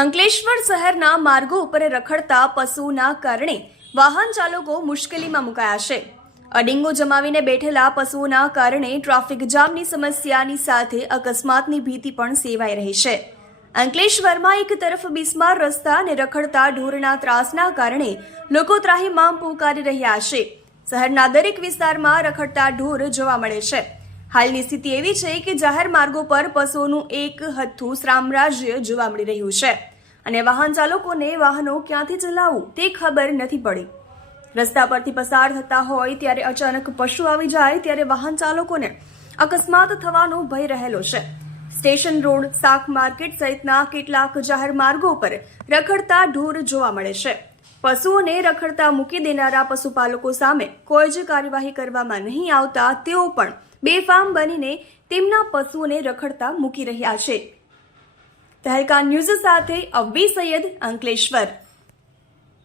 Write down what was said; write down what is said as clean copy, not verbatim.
અંકલેશ્વર શહેરના માર્ગો ઉપર રખડતા પશુઓના કારણે વાહન ચાલકો મુશ્કેલીમાં મુકાયા છે. અડીંગો જમાવીને બેઠેલા પશુઓના કારણે ટ્રાફિક જામની સમસ્યાની સાથે અકસ્માતની ભીતિ પણ સેવાઈ રહી છે. અંકલેશ્વરમાં એક તરફ બિસ્માર રસ્તા અને રખડતા ઢોરના ત્રાસના કારણે લોકો ત્રાહિમામ પોકારી રહ્યા છે. શહેરના દરેક વિસ્તારમાં રખડતા ઢોર જોવા મળે છે. હાલની સ્થિતિ એવી છે કે જાહેર માર્ગો પર પશુઓનું એક હથ્થું સામ્રાજ્ય જોવા મળી રહ્યું છે અને વાહન ચાલકોને વાહનો ક્યાંથી ચલાવવું તે ખબર નથી પડી. રસ્તા પરથી પસાર થતા હોય ત્યારે અચાનક પશુ આવી જાય ત્યારે વાહન ચાલકોને અકસ્માત થવાનો ભય રહેલો છે. સ્ટેશન રોડ, શાક માર્કેટ સહિતના કેટલાક જાહેર માર્ગો પર રખડતા ઢોર જોવા મળે છે. પશુઓને રખડતા મૂકી દેનારા પશુપાલકો સામે કોઈ જ કાર્યવાહી કરવામાં નહીં આવતા તેઓ પણ બેફામ બનીને તેમના પશુઓને રખડતા મૂકી રહ્યા છે. તહેલકા ન્યૂઝ સાથે અવ્વી સૈયદ, અંકલેશ્વર.